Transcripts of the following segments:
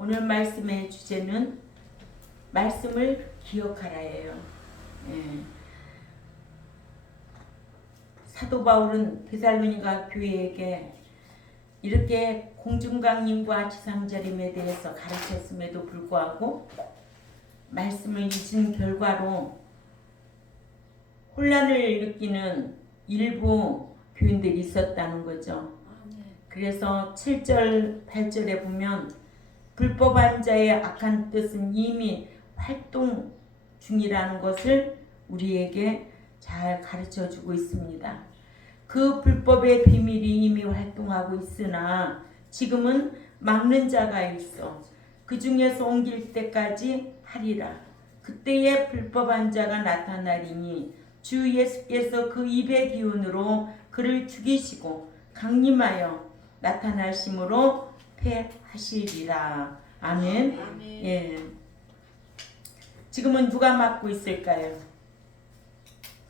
오늘 말씀의 주제는 말씀을 기억하라예요. 예. 사도 바울은 데살로니가 교회에게 이렇게 공중강림과 지상자림에 대해서 가르쳤음에도 불구하고 말씀을 잊은 결과로 혼란을 느끼는 일부 교인들이 있었다는 거죠. 그래서 7절, 8절에 보면 불법한 자의 악한 뜻은 이미 활동 중이라는 것을 우리에게 잘 가르쳐주고 있습니다. 그 불법의 비밀이 이미 활동하고 있으나 지금은 막는 자가 있어 그 중에서 옮길 때까지 하리라. 그때에 불법한 자가 나타나리니 주 예수께서 그 입의 기운으로 그를 죽이시고 강림하여 나타나심으로 패하시리라. 아멘. 아멘. 예. 지금은 누가 맡고 있을까요?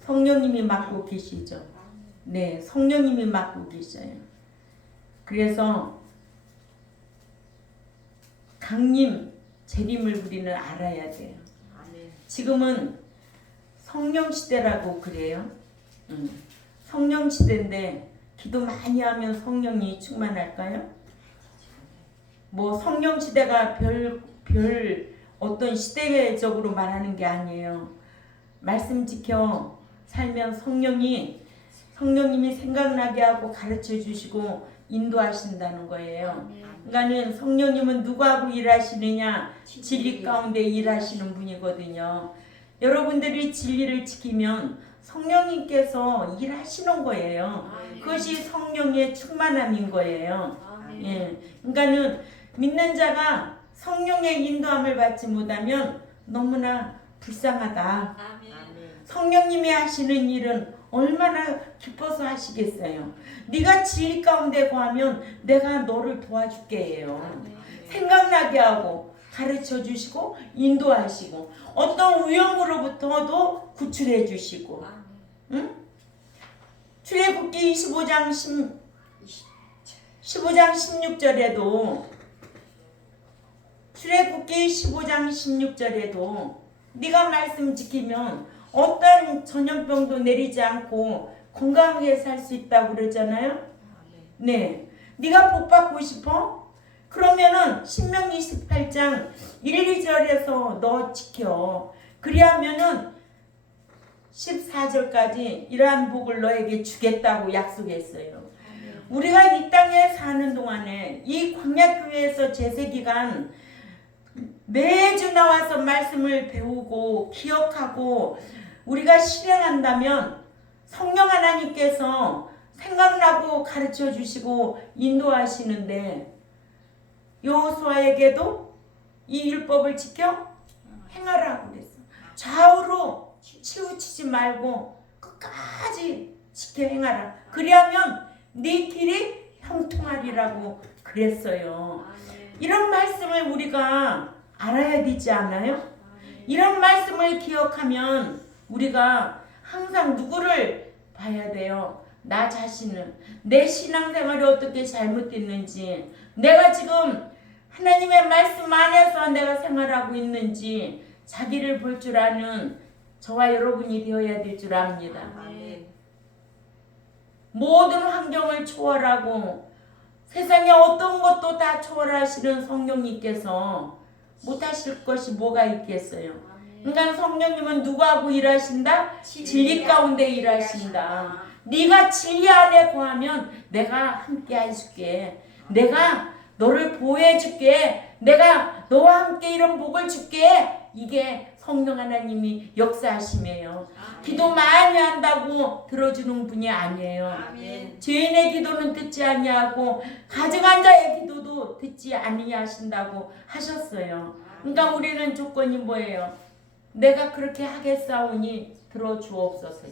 성령님이 맡고 계시죠. 네, 성령님이 맡고 계셔요. 그래서 강림, 재림을 우리는 알아야 돼요. 지금은 성령 시대라고 그래요. 성령 시대인데 기도 많이 하면 성령이 충만할까요? 뭐 성령 시대가 별 어떤 시대적으로 말하는 게 아니에요. 말씀 지켜 살면 성령님이 생각나게 하고 가르쳐 주시고 인도하신다는 거예요. 그러니까는 성령님은 누구하고 일하시느냐? 진리 가운데 일하시는 분이거든요. 여러분들이 진리를 지키면 성령님께서 일하시는 거예요. 그것이 성령의 충만함인 거예요. 예. 그러니까는 믿는 자가 성령의 인도함을 받지 못하면 너무나 불쌍하다. 성령님이 하시는 일은 얼마나 기뻐서 하시겠어요. 네가 진리 가운데 거하면 내가 너를 도와줄게 해요. 생각나게 하고 가르쳐 주시고 인도하시고 어떤 위험으로부터도 구출해 주시고. 응? 출애굽기 15장 16절에도 출애굽기 15장 16절에도 네가 말씀 지키면 어떤 전염병도 내리지 않고 건강하게 살 수 있다고 그러잖아요. 네, 네가 복 받고 싶어? 그러면은 신명기 18장 1, 2절에서 너 지켜. 그리하면은 14절까지 이러한 복을 너에게 주겠다고 약속했어요. 우리가 이 땅에 사는 동안에 이 광야교회에서 제세기간 매주 나와서 말씀을 배우고 기억하고 우리가 실행한다면 성령 하나님께서 생각나고 가르쳐 주시고 인도하시는데 여호수아에게도 이 율법을 지켜 행하라고 그랬어. 좌우로 치우치지 말고 끝까지 지켜 행하라. 그리하면 네 길이 형통하리라고 그랬어요. 이런 말씀을 우리가 알아야 되지 않아요? 이런 말씀을 기억하면 우리가 항상 누구를 봐야 돼요? 나 자신을, 내 신앙생활이 어떻게 잘못됐는지, 내가 지금 하나님의 말씀 안에서 내가 생활하고 있는지 자기를 볼 줄 아는 저와 여러분이 되어야 될 줄 압니다. 모든 환경을 초월하고 세상의 어떤 것도 다 초월하시는 성령님께서 못하실 것이 뭐가 있겠어요. 그러니까 성령님은 누구하고 일하신다? 진리 가운데 일하신다. 네가 진리 안에 거하면 내가 함께 해줄게. 내가 너를 보호해줄게. 내가 너와 함께 이런 복을 줄게. 이게 성령 하나님이 역사하심이에요. 기도 많이 한다고 들어주는 분이 아니에요. 죄인의 기도는 듣지 아니하고 가증한 자의 기도도 듣지 아니하신다고 하셨어요. 그러니까 우리는 조건이 뭐예요? 내가 그렇게 하겠사오니 들어주옵소서.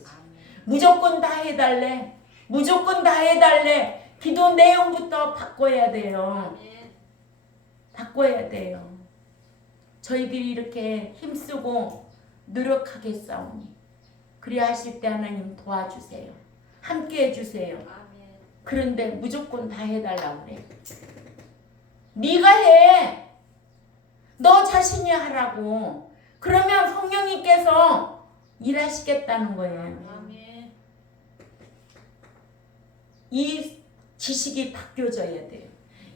무조건 다 해달래. 무조건 다 해달래. 기도 내용부터 바꿔야 돼요. 바꿔야 돼요. 저희들이 이렇게 힘쓰고 노력하겠사오니 그리야 하실 때 하나님 도와주세요. 함께 해주세요. 그런데 무조건 다 해달라고 그래. 네가 해. 너 자신이 하라고. 그러면 성령님께서 일하시겠다는 거예요. 아멘. 이 지식이 바뀌어져야 돼요.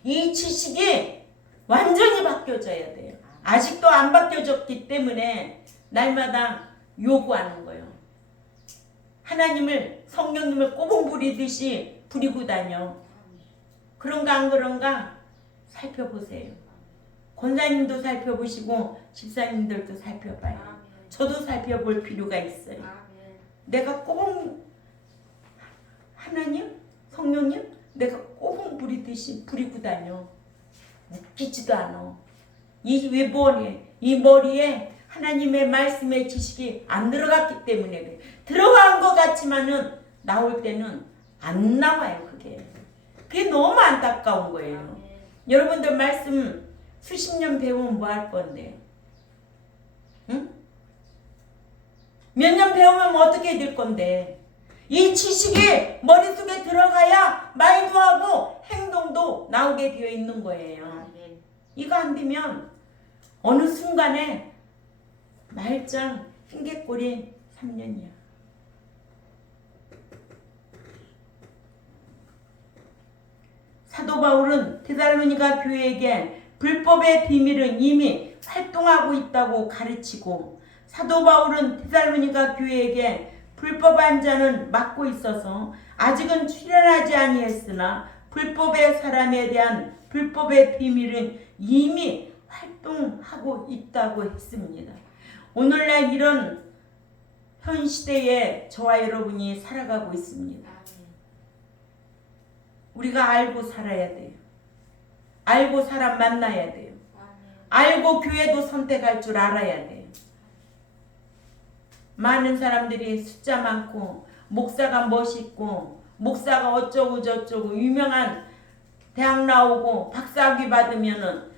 이 지식이 완전히 바뀌어져야 돼요. 아직도 안 바뀌어졌기 때문에 날마다 요구하는 거예요. 하나님을, 성령님을 꼬봉 부리듯이 부리고 다녀. 그런가 안 그런가 살펴보세요. 권사님도 살펴보시고 집사님들도 살펴봐요. 저도 살펴볼 필요가 있어요. 내가 꼬봉, 하나님, 성령님, 내가 꼬봉 부리듯이 부리고 다녀. 웃기지도 않아. 이 머리에 하나님의 말씀의 지식이 안 들어갔기 때문에 그래. 들어간 것 같지만은 나올 때는 안 나와요. 그게 너무 안타까운 거예요. 여러분들 말씀 수십 년 배우면 뭐 할 건데? 응? 몇 년 배우면 어떻게 될 건데? 이 지식이 머릿속에 들어가야 말도하고 행동도 나오게 되어 있는 거예요. 이거 안 되면 어느 순간에 말짱 핑계꼬리 3년이야. 사도 바울은 데살로니가 교회에게 불법의 비밀은 이미 활동하고 있다고 가르치고, 사도 바울은 데살로니가 교회에게 불법한 자는 막고 있어서 아직은 출현하지 아니했으나 불법의 사람에 대한 불법의 비밀은 이미 활동하고 있다고 했습니다. 오늘날 이런 현 시대에 저와 여러분이 살아가고 있습니다. 우리가 알고 살아야 돼요. 알고 사람 만나야 돼요. 알고 교회도 선택할 줄 알아야 돼요. 많은 사람들이 숫자 많고 목사가 멋있고 목사가 어쩌고 저쩌고 유명한 대학 나오고 박사학위 받으면은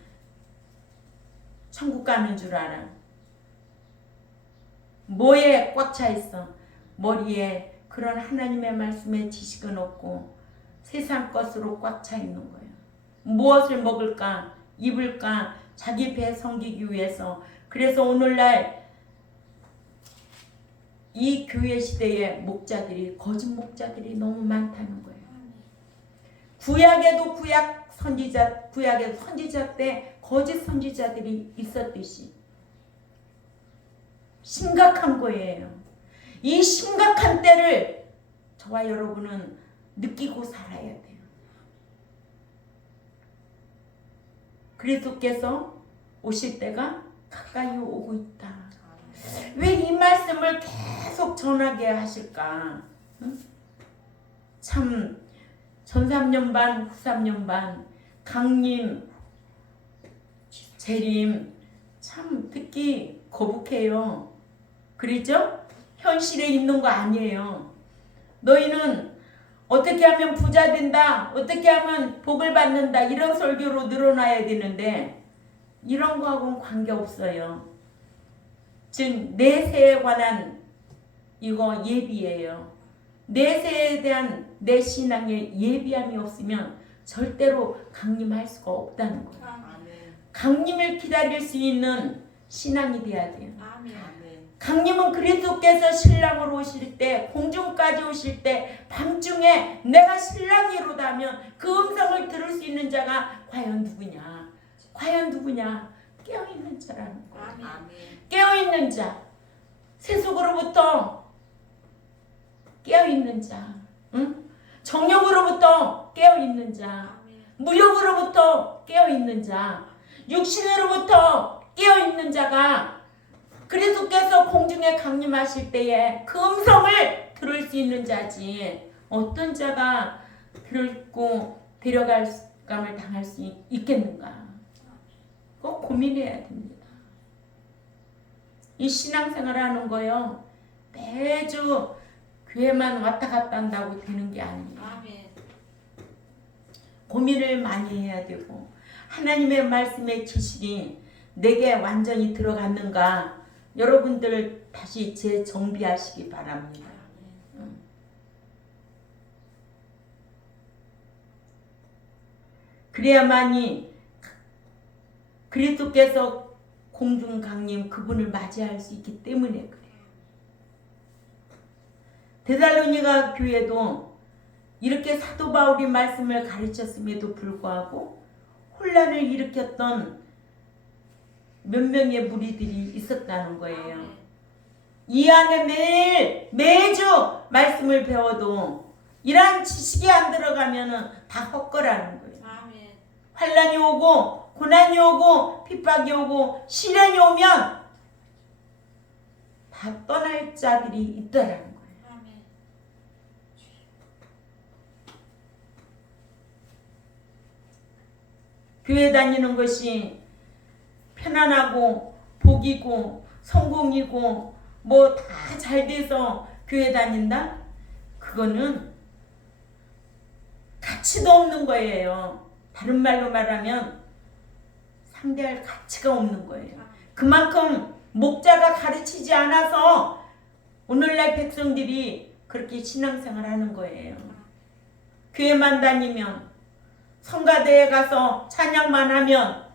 천국 가는 줄 알아. 뭐에 꽉 차 있어? 머리에 그런 하나님의 말씀의 지식은 없고 세상 것으로 꽉 차 있는 거예요. 무엇을 먹을까? 입을까? 자기 배 섬기기 위해서. 그래서 오늘날 이 교회 시대에 목자들이, 거짓 목자들이 너무 많다는 거예요. 구약에도 구약에도 선지자 때 거짓 선지자들이 있었듯이 심각한 거예요. 이 심각한 때를 저와 여러분은 느끼고 살아야 돼요. 그리스도께서 오실 때가 가까이 오고 있다. 왜 이 말씀을 계속 전하게 하실까? 응? 참 전 3년 반, 후 3년 반, 강림, 재림 참 듣기 거북해요. 그렇죠? 현실에 있는 거 아니에요. 너희는 어떻게 하면 부자 된다, 어떻게 하면 복을 받는다, 이런 설교로 늘어나야 되는데 이런 거하고는 관계없어요. 즉 내세에 관한 이거 예비예요. 내세에 대한 내 신앙에 예비함이 없으면 절대로 강림할 수가 없다는 거예요. 강림을 기다릴 수 있는 신앙이 돼야 돼요. 강림은 그리스도께서 신랑으로 오실 때, 공중까지 오실 때 밤중에 내가 신랑이로다면 그 음성을 들을 수 있는 자가 과연 누구냐? 과연 누구냐? 깨어있는 자라는 거예요. 깨어있는 자, 세속으로부터 깨어있는 자, 응? 정욕으로부터 깨어있는 자, 무욕으로부터 깨어있는 자, 육신으로부터 깨어있는 자가 그리스도께서 공중에 강림하실 때에 그 음성을 들을 수 있는 자지, 어떤 자가 들고 데려갈감을 당할 수 있겠는가? 그거 고민해야 됩니다. 이 신앙생활을 하는 거요, 매주 교회만 왔다 갔다 한다고 되는 게 아니에요. 고민을 많이 해야 되고, 하나님의 말씀의 지식이 내게 완전히 들어갔는가, 여러분들 다시 재정비하시기 바랍니다. 그래야만이 그리스도께서 공중강림 그분을 맞이할 수 있기 때문에 그래요. 데살로니가 교회도 이렇게 사도 바울이 말씀을 가르쳤음에도 불구하고 혼란을 일으켰던 몇 명의 무리들이 있었다는 거예요. 이 안에 매주 말씀을 배워도 이러한 지식이 안 들어가면 다 헛거라는 거예요. 환란이 오고 고난이 오고 핍박이 오고 시련이 오면 다 떠날 자들이 있더라는 거예요. 교회 다니는 것이 편안하고 복이고 성공이고 뭐 다 잘 돼서 교회 다닌다? 그거는 가치도 없는 거예요. 다른 말로 말하면 상대할 가치가 없는 거예요. 그만큼 목자가 가르치지 않아서 오늘날 백성들이 그렇게 신앙생활 하는 거예요. 교회만 다니면 성가대에 가서 찬양만 하면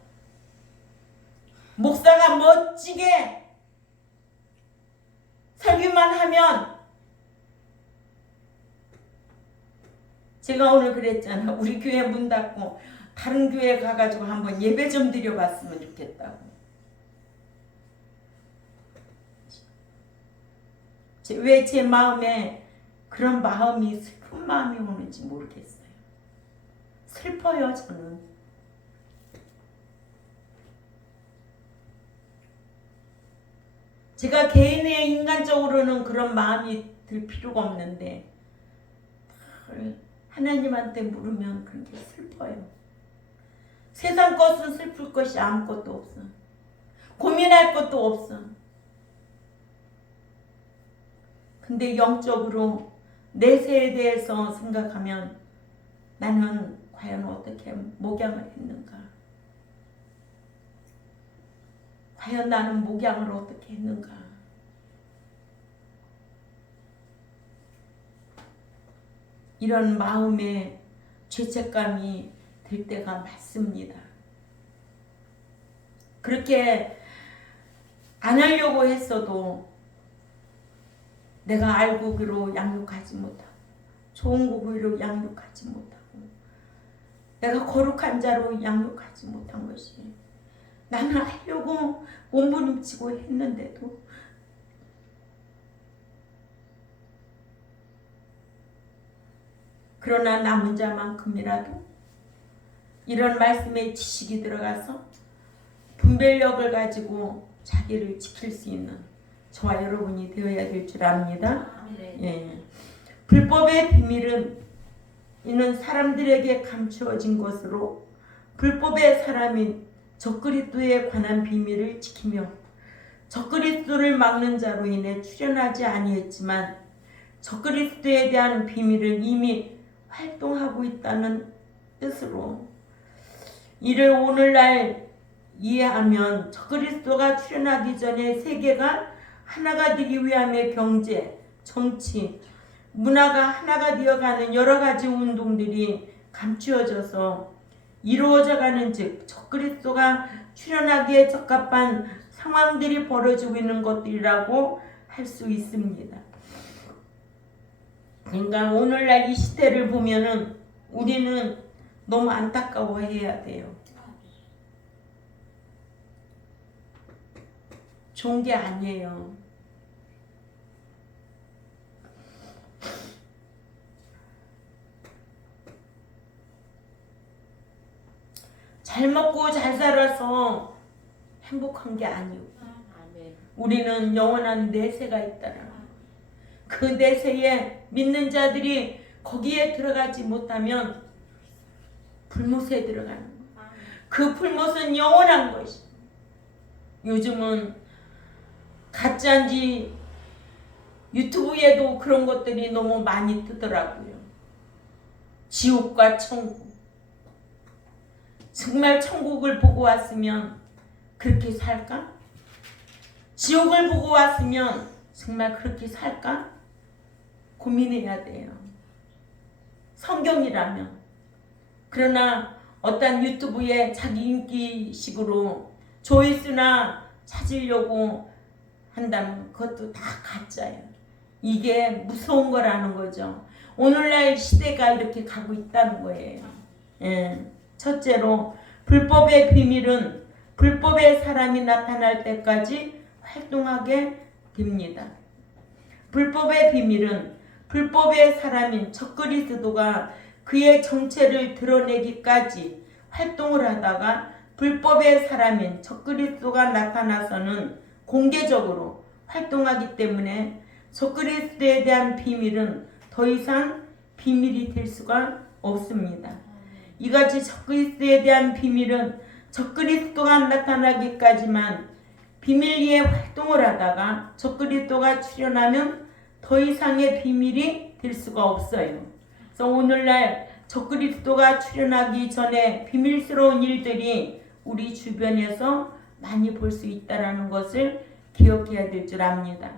목사가 멋지게 설교만 하면 제가 오늘 그랬잖아. 우리 교회 문 닫고 다른 교회 가가지고 한번 예배 좀 드려봤으면 좋겠다고. 왜 제 마음에 그런 마음이 슬픈 마음이 오는지 모르겠어요. 슬퍼요 저는. 제가 개인의 인간적으로는 그런 마음이 들 필요가 없는데 하나님한테 물으면 그렇게 슬퍼요. 세상 것은 슬플 것이 아무것도 없어. 고민할 것도 없어. 근데 영적으로 내세에 대해서 생각하면 나는 과연 어떻게 목양을 했는가? 과연 나는 목양을 어떻게 했는가? 이런 마음의 죄책감이 들 때가 많습니다. 그렇게 안 하려고 했어도 내가 알고기로 양육하지 못하고 좋은 고기로 양육하지 못하고 내가 거룩한 자로 양육하지 못한 것이 나는 하려고 몸부림치고 했는데도 그러나 남은 자만큼이라도 이런 말씀에 지식이 들어가서 분별력을 가지고 자기를 지킬 수 있는 저와 여러분이 되어야 될 줄 압니다. 예. 불법의 비밀은 이는 사람들에게 감추어진 것으로 불법의 사람인 적그리스도에 관한 비밀을 지키며 적그리스도를 막는 자로 인해 출현하지 아니했지만 적그리스도에 대한 비밀은 이미 활동하고 있다는 뜻으로 이를 오늘날 이해하면 적그리스도가 출현하기 전에 세계가 하나가 되기 위함의 경제, 정치, 문화가 하나가 되어가는 여러 가지 운동들이 감추어져서 이루어져가는 즉 적그리스도가 출현하기에 적합한 상황들이 벌어지고 있는 것들이라고 할 수 있습니다. 그러니까 오늘날 이 시대를 보면은 우리는 너무 안타까워해야 돼요. 좋은 게 아니에요. 잘 먹고 잘 살아서 행복한 게 아니고 우리는 영원한 내세가 있다라. 그 내세에 믿는 자들이 거기에 들어가지 못하면 불못에 들어가는 거예요. 그 불못은 영원한 것이. 요즘은 가짜인지 유튜브에도 그런 것들이 너무 많이 뜨더라고요. 지옥과 천국. 정말 천국을 보고 왔으면 그렇게 살까? 지옥을 보고 왔으면 정말 그렇게 살까? 고민해야 돼요. 성경이라면. 그러나 어떤 유튜브에 자기 인기식으로 조회수나 찾으려고 한다면 그것도 다 가짜예요. 이게 무서운 거라는 거죠. 오늘날 시대가 이렇게 가고 있다는 거예요. 예. 첫째로 불법의 비밀은 불법의 사람이 나타날 때까지 활동하게 됩니다. 불법의 비밀은 불법의 사람인 적그리스도가 그의 정체를 드러내기까지 활동을 하다가 불법의 사람인 적그리스도가 나타나서는 공개적으로 활동하기 때문에 적그리스도에 대한 비밀은 더 이상 비밀이 될 수가 없습니다. 이같이 적그리스도에 대한 비밀은 적그리스도가 나타나기까지만 비밀리에 활동을 하다가 적그리스도가 출현하면 더 이상의 비밀이 될 수가 없어요. 그래서 오늘날 적그리스도가 출현하기 전에 비밀스러운 일들이 우리 주변에서 많이 볼 수 있다는 것을 기억해야 될 줄 압니다.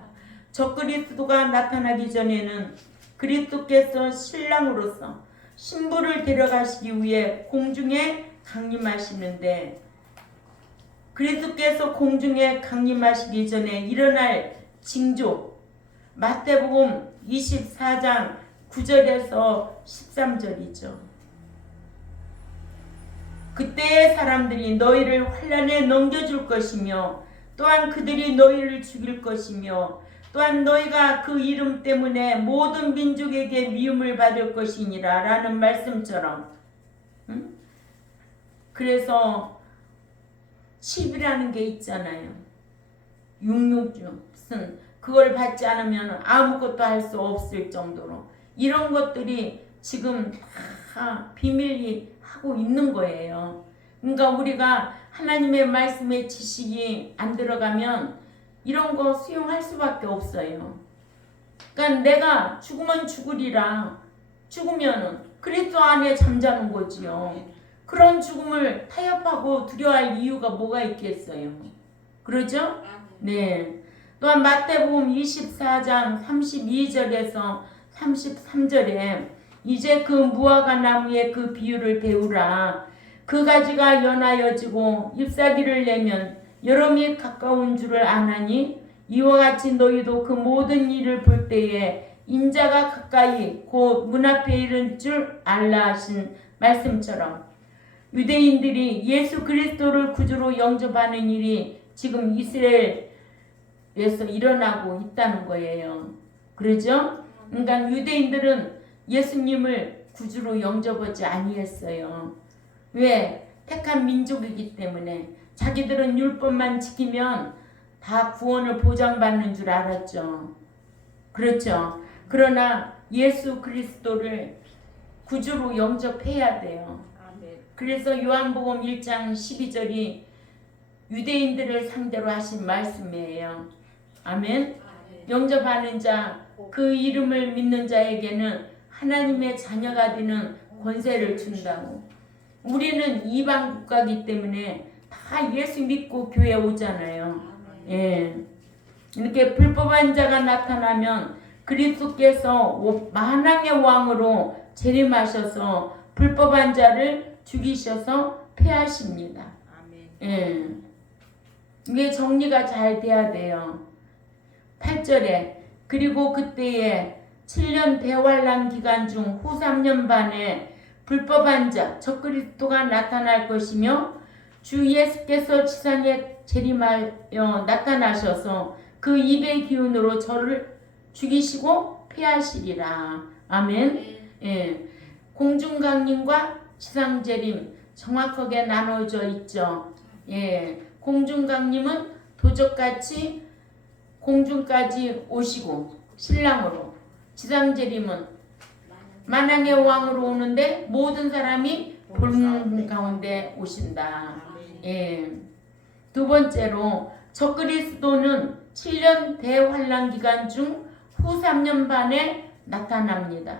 적그리스도가 나타나기 전에는 그리스도께서 신랑으로서 신부를 데려가시기 위해 공중에 강림하시는데 그리스도께서 공중에 강림하시기 전에 일어날 징조 마태복음 24장 9절에서 13절이죠. 그때의 사람들이 너희를 환난에 넘겨줄 것이며 또한 그들이 너희를 죽일 것이며 또한 너희가 그 이름 때문에 모든 민족에게 미움을 받을 것이니라 라는 말씀처럼 그래서 10이라는 게 있잖아요. 666 무슨 그걸 받지 않으면 아무것도 할 수 없을 정도로 이런 것들이 지금 다 비밀이 하고 있는 거예요. 그러니까 우리가 하나님의 말씀의 지식이 안 들어가면 이런 거 수용할 수밖에 없어요. 그러니까 내가 죽으면 죽으리라. 죽으면은 그리스도 안에 잠자는 거지요. 그런 죽음을 타협하고 두려워할 이유가 뭐가 있겠어요. 그러죠? 네. 또한 마태복음 24장 32절에서 33절에 이제 그 무화과 나무의 그 비유를 배우라. 그 가지가 연하여지고 잎사귀를 내면 여름이 가까운 줄을 아나니 이와 같이 너희도 그 모든 일을 볼 때에 인자가 가까이 곧 문 앞에 이른 줄 알라 하신 말씀처럼 유대인들이 예수 그리스도를 구주로 영접하는 일이 지금 이스라엘에서 일어나고 있다는 거예요. 그러죠? 그러니까 유대인들은 예수님을 구주로 영접하지 아니했어요. 왜? 택한 민족이기 때문에 자기들은 율법만 지키면 다 구원을 보장받는 줄 알았죠. 그렇죠. 그러나 예수 그리스도를 구주로 영접해야 돼요. 그래서 요한복음 1장 12절이 유대인들을 상대로 하신 말씀이에요. 아멘. 영접하는 자, 그 이름을 믿는 자에게는 하나님의 자녀가 되는 권세를 준다고. 우리는 이방 국가이기 때문에 다 예수 믿고 교회 오잖아요. 예. 이렇게 불법한 자가 나타나면 그리스도께서 만왕의 왕으로 재림하셔서 불법한 자를 죽이셔서 패하십니다. 예. 이게 정리가 잘 돼야 돼요. 8절에 그리고 그때에 7년 대환란 기간 중 후 3년 반에 불법한 자 적그리스도가 나타날 것이며 주 예수께서 지상에 재림하여 나타나셔서 그 입의 기운으로 저를 죽이시고 패하시리라. 아멘. 예. 공중강림과 지상재림 정확하게 나눠져 있죠. 예. 공중강림은 도적같이 공중까지 오시고 신랑으로, 지상재림은 만왕의 왕으로 오는데 모든 사람이 볼 가운데 오신다. 예. 두 번째로 적그리스도는 7년 대환란 기간 중 후 3년 반에 나타납니다.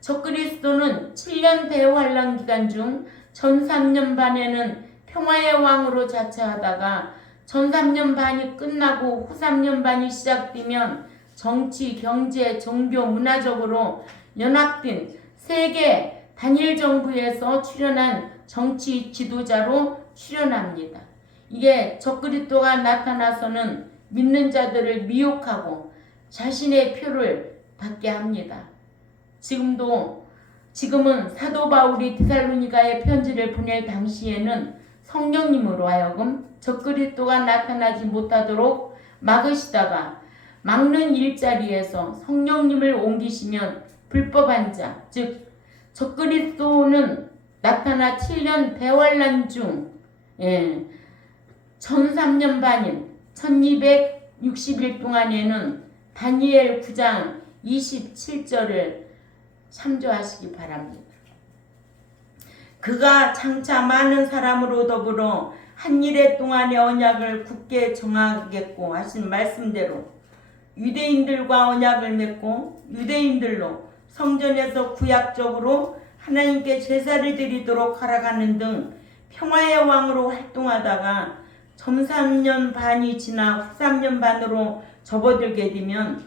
적그리스도는 7년 대환란 기간 중 전 3년 반에는 평화의 왕으로 자처하다가 전 3년 반이 끝나고 후 3년 반이 시작되면 정치, 경제, 종교, 문화적으로 연합된 세계 단일 정부에서 출현한 정치 지도자로 출현합니다. 이게 적그리스도가 나타나서는 믿는 자들을 미혹하고 자신의 표를 받게 합니다. 지금은 사도 바울이 데살로니가에 편지를 보낼 당시에는 성령님으로 하여금 적그리스도가 나타나지 못하도록 막으시다가 막는 일자리에서 성령님을 옮기시면 불법한 자, 즉 적그리스도는 나타나 7년 대환란 중 1003년 반인 1260일 동안에는 다니엘 9장 27절을 참조하시기 바랍니다. 그가 장차 많은 사람으로 더불어 한 일해 동안의 언약을 굳게 정하겠고 하신 말씀대로 유대인들과 언약을 맺고 유대인들로 성전에서 구약적으로 하나님께 제사를 드리도록 하라가는 등 평화의 왕으로 활동하다가 13년 반이 지나 후 3년 반으로 접어들게 되면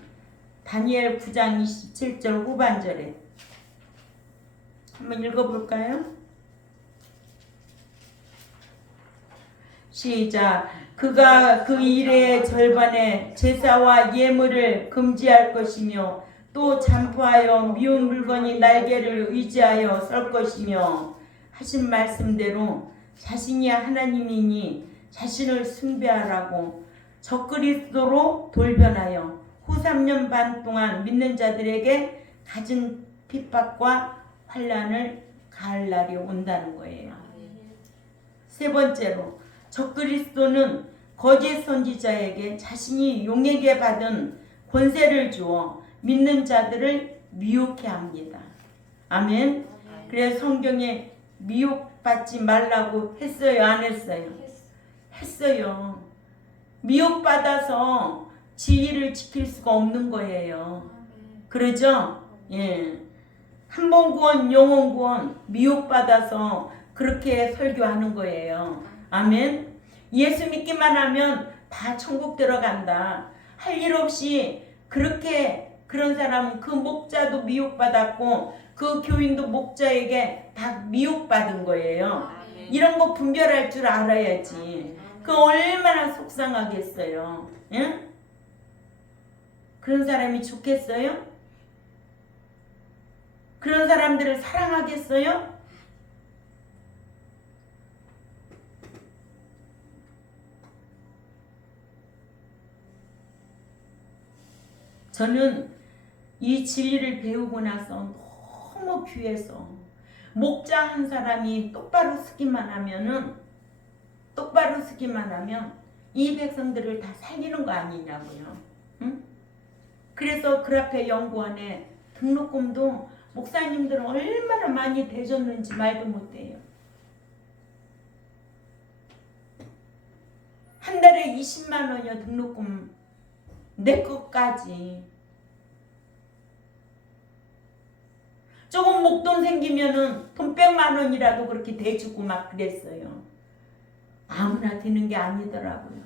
다니엘 9장 27절 후반절에 한번 읽어볼까요? 시작. 그가 그 일의 절반에 제사와 예물을 금지할 것이며 또 잠포하여 미운 물건이 날개를 의지하여 설 것이며 하신 말씀대로 자신이 하나님이니 자신을 숭배하라고 적그리스도로 돌변하여 후 3년 반 동안 믿는 자들에게 갖은 핍박과 환난을 가할 날이 온다는 거예요. 세 번째로 적그리스도는 거짓 선지자에게 자신이 용에게 받은 권세를 주어 믿는 자들을 미혹해 합니다. 아멘. 그래서 성경에 미혹받지 말라고 했어요, 안 했어요? 했어요. 미혹받아서 진리를 지킬 수가 없는 거예요. 그러죠? 예. 한 번 구원, 영원 구원, 미혹받아서 그렇게 설교하는 거예요. 아멘. 예수 믿기만 하면 다 천국 들어간다. 할 일 없이 그렇게 그런 사람은 그 목자도 미혹받았고 그 교인도 목자에게 다 미혹받은 거예요. 이런 거 분별할 줄 알아야지. 그 얼마나 속상하겠어요. 응? 그런 사람이 좋겠어요? 그런 사람들을 사랑하겠어요? 저는 이 진리를 배우고 나서 너무 귀해서 목자 한 사람이 똑바로 쓰기만 하면 이 백성들을 다 살리는 거 아니냐고요. 응? 그래서 그 앞에 연구원에 등록금도 목사님들은 얼마나 많이 대줬는지 말도 못해요. 한 달에 20만 원이요 등록금 내 것까지. 조금 목돈 생기면은 돈 100만 원이라도 그렇게 대주고 막 그랬어요. 아무나 드는 게 아니더라고요.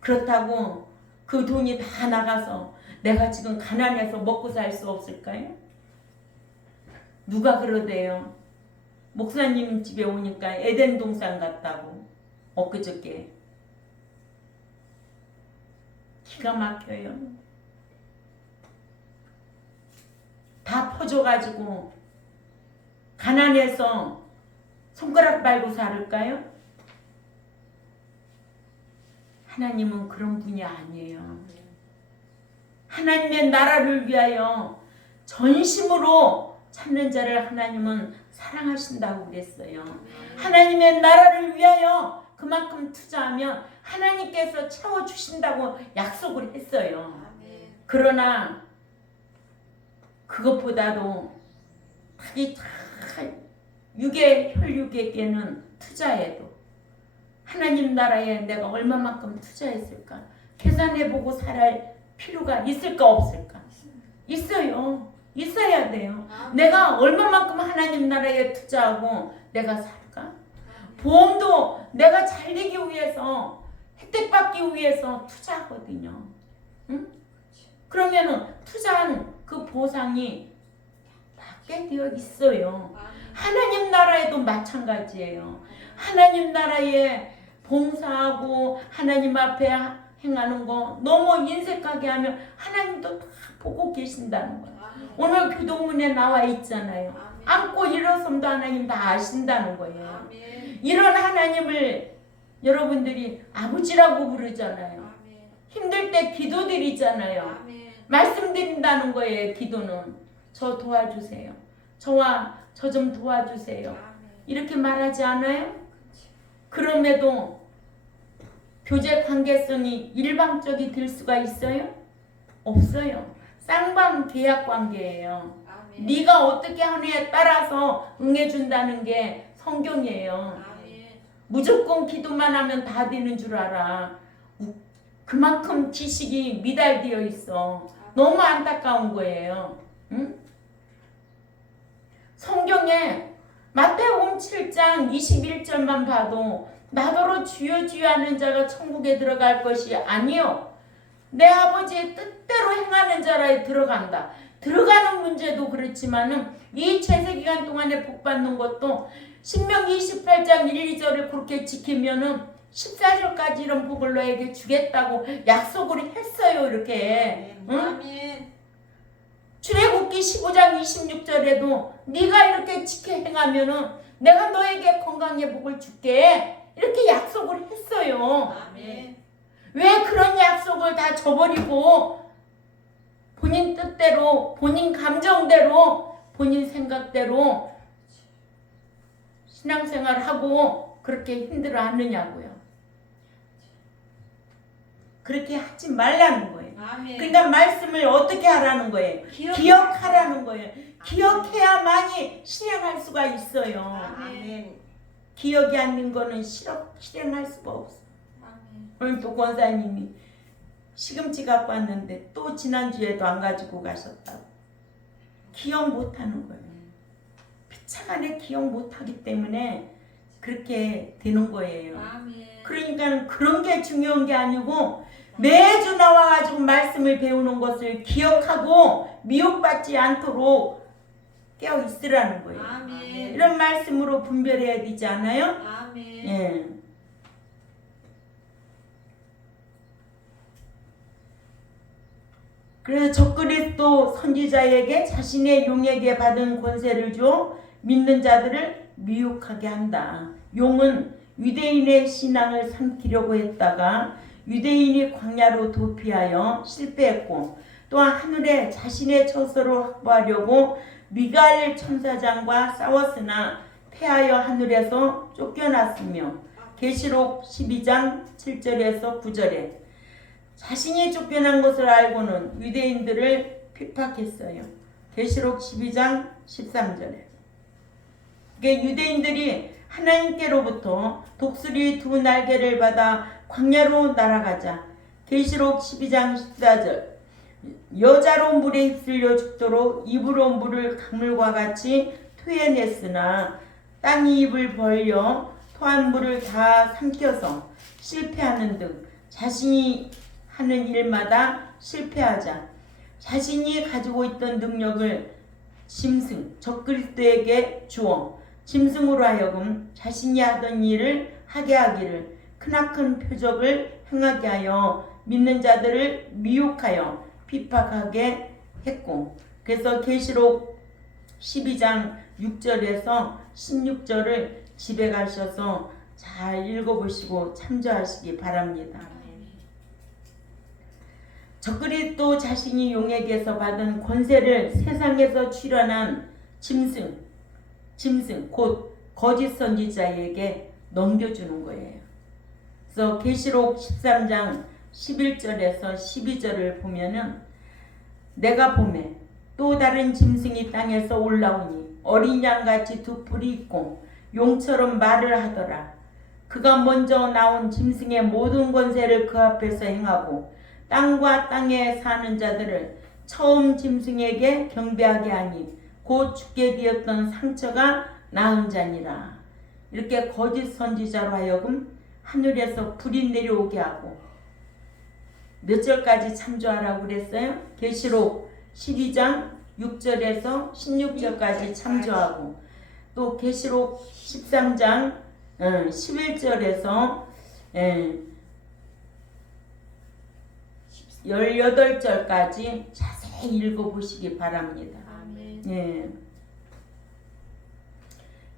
그렇다고 그 돈이 다 나가서 내가 지금 가난해서 먹고 살 수 없을까요? 누가 그러대요. 목사님 집에 오니까 에덴 동산 같다고. 엊그저께. 기가 막혀요. 다 퍼줘가지고 가난해서 손가락 빨고 살을까요? 하나님은 그런 분이 아니에요. 하나님의 나라를 위하여 전심으로 찾는 자를 하나님은 사랑하신다고 그랬어요. 하나님의 나라를 위하여 그만큼 투자하면 하나님께서 채워주신다고 약속을 했어요. 그러나 그것보다도 자기 육의 혈육에게는 투자해도 하나님 나라에 내가 얼마만큼 투자했을까? 계산해보고 살할 필요가 있을까 없을까? 있어요. 있어야 돼요. 내가 얼마만큼 하나님 나라에 투자하고 내가 살까? 보험도 내가 잘되기 위해서 혜택 받기 위해서 투자하거든요. 응? 그러면은 투자한 그 보상이 받게 되어 있어요. 하나님 나라에도 마찬가지예요. 하나님 나라의 봉사하고 하나님 앞에 행하는 거 너무 인색하게 하면 하나님도 다 보고 계신다는 거예요. 오늘 교동문에 나와 있잖아요. 안고 일어섬도 하나님 다 아신다는 거예요. 이런 하나님을 여러분들이 아버지라고 부르잖아요. 힘들 때 기도드리잖아요. 말씀드린다는 거예요. 기도는 저 도와주세요. 저와 저 좀 도와주세요. 이렇게 말하지 않아요? 그럼에도 교제 관계성이 일방적이 될 수가 있어요? 없어요. 쌍방 계약 관계예요. 네가 어떻게 하느냐에 따라서 응해준다는 게 성경이에요. 무조건 기도만 하면 다 되는 줄 알아. 그만큼 지식이 미달되어 있어. 너무 안타까운 거예요. 응? 성경에 마태복음 7장 21절만 봐도 나더러 주여 주여 하는 자가 천국에 들어갈 것이 아니요 내 아버지의 뜻대로 행하는 자라에 들어간다. 들어가는 문제도 그렇지만은 이 최세기간 동안에 복받는 것도 신명기 28장 1, 2절을 그렇게 지키면은 14절까지 이런 복을 너에게 주겠다고 약속을 했어요. 이렇게. 응? 출애굽기 15장 26절에도 네가 이렇게 지켜 행하면은 내가 너에게 건강의 복을 줄게. 이렇게 약속을 했어요. 왜 그런 약속을 다 저버리고 본인 뜻대로, 본인 감정대로, 본인 생각대로 신앙생활을 하고 그렇게 힘들어 하느냐고요. 그렇게 하지 말라는 거예요. 그러니까 말씀을 어떻게 하라는 거예요? 기억하라는 거예요. 기억해야만이 실행할 수가 있어요. 기억이 안 난 거는 실행할 수가 없어. 오늘 또 권사님이 시금치 갖고 왔는데 또 지난주에도 안 가지고 가셨다고. 기억 못하는 거예요. 피차간에 기억 못하기 때문에 그렇게 되는 거예요. 그러니까 그런 게 중요한 게 아니고 매주 나와가지고 말씀을 배우는 것을 기억하고 미혹받지 않도록 깨어 있으라는 거예요. 이런 말씀으로 분별해야 되지 않아요? 예. 그래서 적그리스도 선지자에게 자신의 용에게 받은 권세를 줘 믿는 자들을 미혹하게 한다. 용은 유대인의 신앙을 삼키려고 했다가 유대인이 광야로 도피하여 실패했고 또한 하늘에 자신의 처소를 확보하려고 미가엘 천사장과 싸웠으나 패하여 하늘에서 쫓겨났으며 계시록 12장 7절에서 9절에 자신이 쫓겨난 것을 알고는 유대인들을 핍박했어요. 계시록 12장 13절에 유대인들이 하나님께로부터 독수리 두 날개를 받아 광야로 날아가자 계시록 12장 14절 여자로 물에 휩쓸려 죽도록 입으로 물을 강물과 같이 토해냈으나 땅이 입을 벌려 토한 물을 다 삼켜서 실패하는 등 자신이 하는 일마다 실패하자 자신이 가지고 있던 능력을 짐승 적그리스도에게 주어 짐승으로 하여금 자신이 하던 일을 하게 하기를 크나큰 표적을 행하게 하여 믿는 자들을 미혹하여 핍박하게 했고 그래서 계시록 12장 6절에서 16절을 집에 가셔서 잘 읽어보시고 참조하시기 바랍니다. 적그리스도 자신이 용에게서 받은 권세를 세상에서 출현한 짐승 곧 거짓 선지자에게 넘겨주는 거예요. 그래서 계시록 13장 11절에서 12절을 보면은 내가 보매 또 다른 짐승이 땅에서 올라오니 어린 양같이 두 뿔이 있고 용처럼 말을 하더라. 그가 먼저 나온 짐승의 모든 권세를 그 앞에서 행하고 땅과 땅에 사는 자들을 처음 짐승에게 경배하게 하니 곧 죽게 되었던 상처가 나은 자니라. 이렇게 거짓 선지자로 하여금 하늘에서 불이 내려오게 하고 몇 절까지 참조하라고 그랬어요? 계시록 12장 6절에서 16절까지 참조하고 또 계시록 13장 11절에서 예. 18절까지 자세히 읽어보시기 바랍니다. 아멘. 예.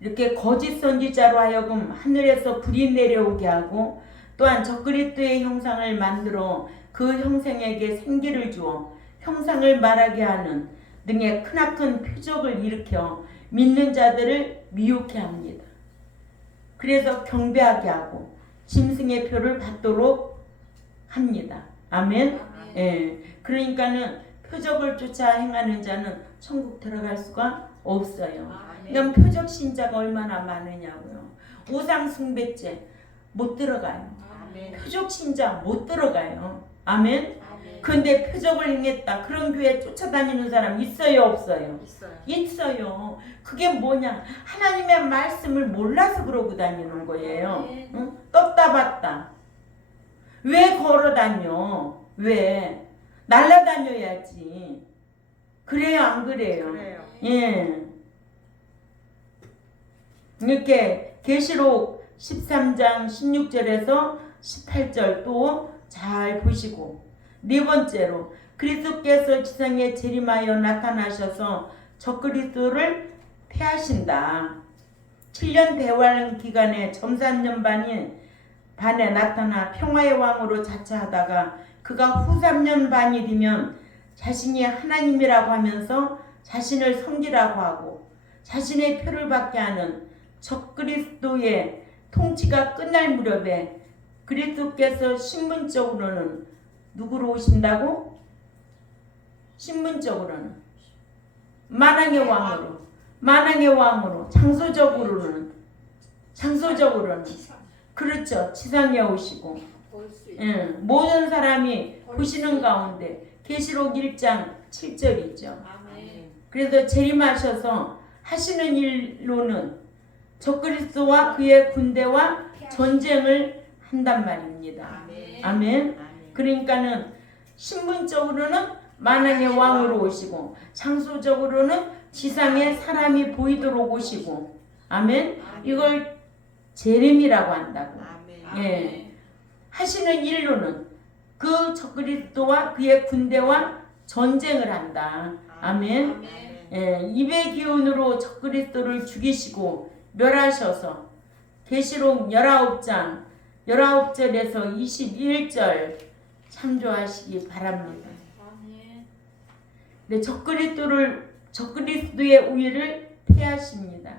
이렇게 거짓 선지자로 하여금 하늘에서 불이 내려오게 하고 또한 적그리스도의 형상을 만들어 그 형상에게 생기를 주어 형상을 말하게 하는 등의 크나큰 표적을 일으켜 믿는 자들을 미혹해 합니다. 그래서 경배하게 하고 짐승의 표를 받도록 합니다. 아멘. 예. 그러니까는 표적을 쫓아 행하는 자는 천국 들어갈 수가 없어요. 그러니까 표적 신자가 얼마나 많으냐고요. 우상 숭배죄 못 들어가요. 표적 신자 못 들어가요. 아멘. 근데 표적을 행했다. 그런 교회 쫓아다니는 사람 있어요, 없어요? 있어요. 그게 뭐냐? 하나님의 말씀을 몰라서 그러고 다니는 거예요. 응? 떴다 봤다. 왜 걸어다녀? 왜? 날아다녀야지. 그래요, 안 그래요? 그래요. 예. 이렇게 계시록 13장 16절에서 18절 또 잘 보시고, 네 번째로 그리스도께서 지상에 재림하여 나타나셔서 적그리스도를 패하신다. 7년 대환 기간에 점산년 반에 나타나 평화의 왕으로 자처하다가 그가 후 3년 반이 되면 자신이 하나님이라고 하면서 자신을 섬기라고 하고 자신의 표를 받게 하는 적그리스도의 통치가 끝날 무렵에 그리스도께서 신분적으로는 누구로 오신다고? 신분적으로는 만왕의 왕으로 장소적으로는 그렇죠. 지상에 오시고 모든 사람이 보시는 가운데 계시록 1장 7절이죠. 그래서 재림하셔서 하시는 일로는 적그리스도와 그의 군대와 전쟁을 한단 말입니다. 아멘. 그러니까는 신분적으로는 만왕의 왕으로 오시고 장소적으로는 지상에 사람이 보이도록 오시고 아멘. 이걸 재림이라고 한다고. 예. 하시는 일로는 그 적그리스도와 그의 군대와 전쟁을 한다. 아멘. 예. 입의 기운으로 적그리스도를 죽이시고 멸하셔서 계시록 19장 19절에서 21절 참조하시기 바랍니다. 네, 적그리스도의 우위를 폐하십니다.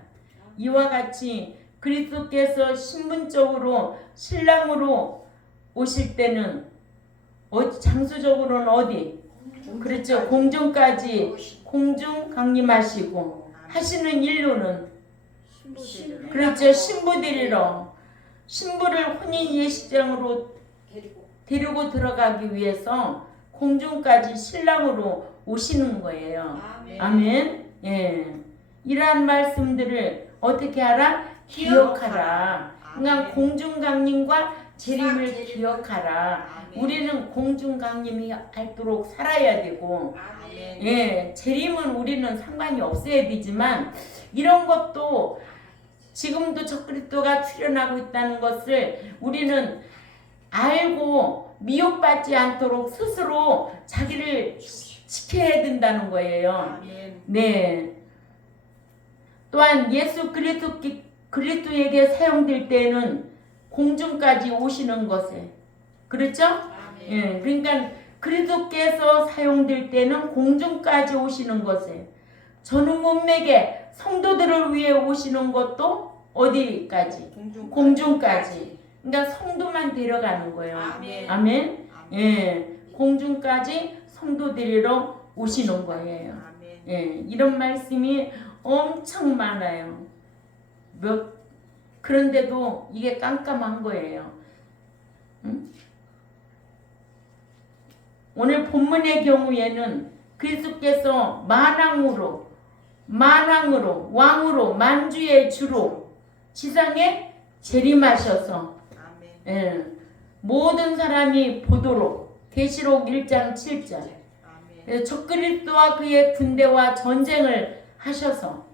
이와 같이 그리스도께서 신분적으로 신랑으로 오실 때는 장소적으로는 어디? 그렇죠. 공중까지 공중 강림하시고 하시는 일로는 그렇죠. 신부를 혼인 예식장으로 데리고 들어가기 위해서 공중까지 신랑으로 오시는 거예요. 아멘. 예. 이러한 말씀들을 어떻게 하라? 기억하라. 그러니까 공중 강림과 재림을 기억하라. 우리는 공중 강림이 닳도록 살아야 되고, 예, 재림은 우리는 상관이 없어야 되지만 이런 것도 지금도 적그리스도가 출현하고 있다는 것을 우리는 알고 미혹받지 않도록 스스로 자기를 지켜야 된다는 거예요. 네. 또한 예수 그리스도에게 사용될 때는 공중까지 오시는 것에 그렇죠? 예. 그러니까 그리스도께서 사용될 때는 공중까지 오시는 것에 전후 문맥에 성도들을 위해 오시는 것도 어디까지? 공중까지. 그러니까 성도만 데려가는 거예요. 아멘. 예. 공중까지 성도 데리러 오시는 거예요. 예. 이런 말씀이 엄청 많아요. 그런데도 이게 깜깜한 거예요. 응? 오늘 본문의 경우에는 그리스도께서 만왕으로 왕으로 만주의 주로 지상에 재림하셔서 예, 모든 사람이 보도록 계시록 1장 7절 적그리스도와 그의 군대와 전쟁을 하셔서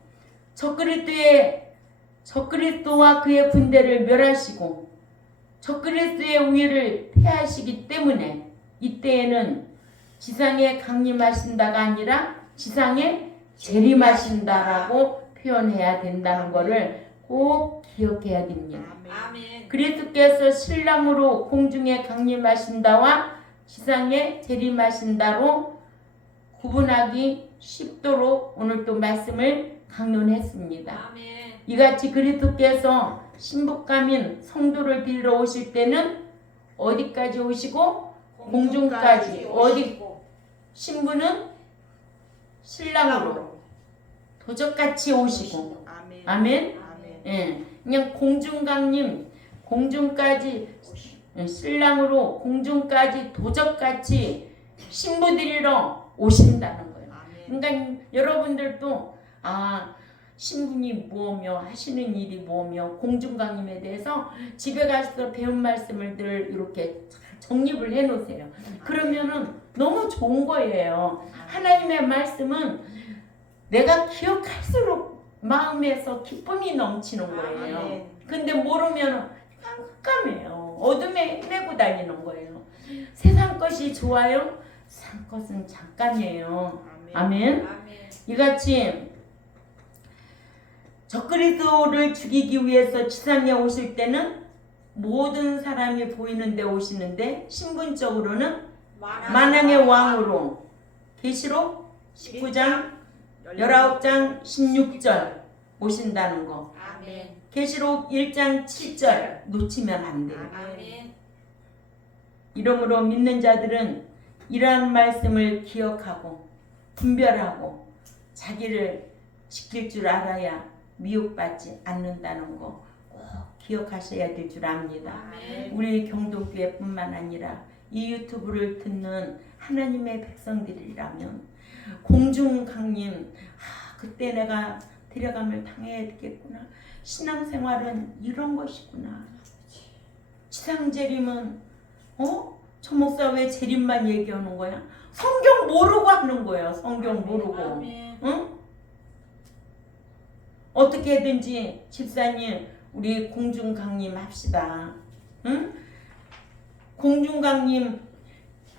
적그리스도와 그의 군대를 멸하시고 적그리스도의 우위를 폐하시기 때문에 이때에는 지상에 강림하신다가 아니라 지상에 재림하신다라고 표현해야 된다는 것을 꼭 기억해야 됩니다. 아멘. 그리스도께서 신랑으로 공중에 강림하신다와 지상에 재림하신다로 구분하기 쉽도록 오늘 또 말씀을 강론했습니다. 아멘. 이같이 그리스도께서 신부감인 성도를 데리러 오실 때는 어디까지 오시고 공중까지 어디 신부는 신랑으로 도적같이 오시고 아멘. 아멘. 아멘. 예, 그냥 공중강림 공중까지 신랑으로 공중까지 도적같이 신부들이러 오신다는 거예요. 아멘. 그러니까 여러분들도 신분이 뭐며 하시는 일이 뭐며 공중강림에 대해서 집에 가서 배운 말씀을 늘 이렇게 정립을 해 놓으세요. 그러면은 너무 좋은 거예요. 하나님의 말씀은 내가 기억할수록 마음에서 기쁨이 넘치는 거예요. 아멘. 근데 모르면 깜깜해요. 어둠에 헤매고 다니는 거예요. 세상 것이 좋아요? 세상 것은 잠깐이에요. 아멘. 아멘. 이같이 적그리스도를 죽이기 위해서 지상에 오실 때는 모든 사람이 보이는 데 오시는데 신분적으로는 만왕의 왕으로 계시록 19장 19장 16절 오신다는 거. 아멘. 계시록 1장 7절 놓치면 안 돼요. 아멘. 이러므로 믿는 자들은 이러한 말씀을 기억하고 분별하고 자기를 지킬 줄 알아야 미혹받지 않는다는 거 꼭 기억하셔야 될 줄 압니다. 아멘. 우리 경동교회뿐만 아니라 이 유튜브를 듣는 하나님의 백성들이라면 공중 강림 그때 내가 데려감을 당해야 되겠구나. 신앙생활은 이런 것이구나. 지상 재림은 저 목사 왜 재림만 얘기하는 거야? 성경 모르고 하는 거예요. 성경 모르고. 아멘. 응? 어떻게든지 집사님 우리 공중 강림 합시다. 응? 공중 강림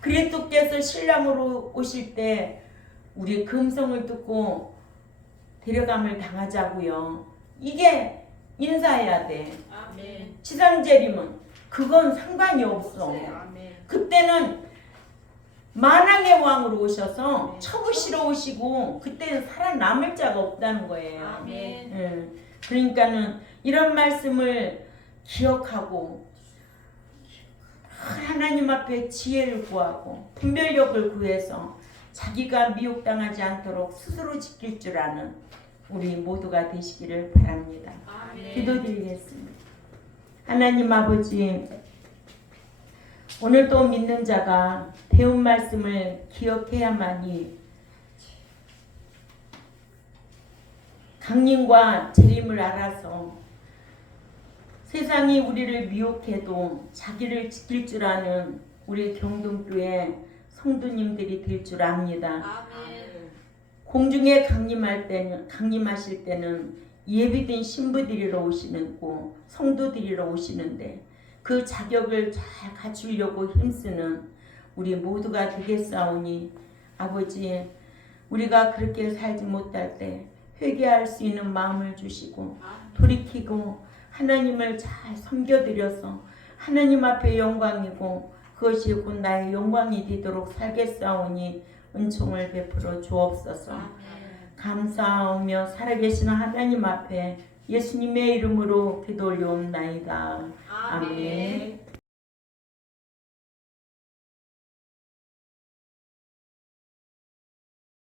그리스도께서 신랑으로 오실 때 우리 금성을 뜯고 데려감을 당하자고요. 이게 인사해야 돼. 아멘. 지상 재림은 그건 상관이 없어. 아멘. 그때는 만왕의 왕으로 오셔서 네. 쳐부시러 오시고 그때는 살아남을 자가 없다는 거예요. 아멘. 그러니까는 이런 말씀을 기억하고 하나님 앞에 지혜를 구하고 분별력을 구해서 자기가 미혹당하지 않도록 스스로 지킬 줄 아는 우리 모두가 되시기를 바랍니다. 아멘. 기도드리겠습니다. 하나님 아버지, 오늘도 믿는 자가 배운 말씀을 기억해야만이 강림과 재림을 알아서 세상이 우리를 미혹해도 자기를 지킬 줄 아는 우리 경동교회 성도님들이 될 줄 압니다. 아멘. 공중에 강림하실 때는 예비된 신부들이러 오시고 성도들이러 오시는데 그 자격을 잘 갖추려고 힘쓰는 우리 모두가 되겠사오니 아버지, 우리가 그렇게 살지 못할 때 회개할 수 있는 마음을 주시고 돌이키고 하나님을 잘 섬겨드려서 하나님 앞에 영광이고 그것이 곧 나의 영광이 되도록 살겠사오니 은총을 베풀어 주옵소서. 감사하며 살아계시는 하나님 앞에 예수님의 이름으로 기도 올려옵나이다. 아멘.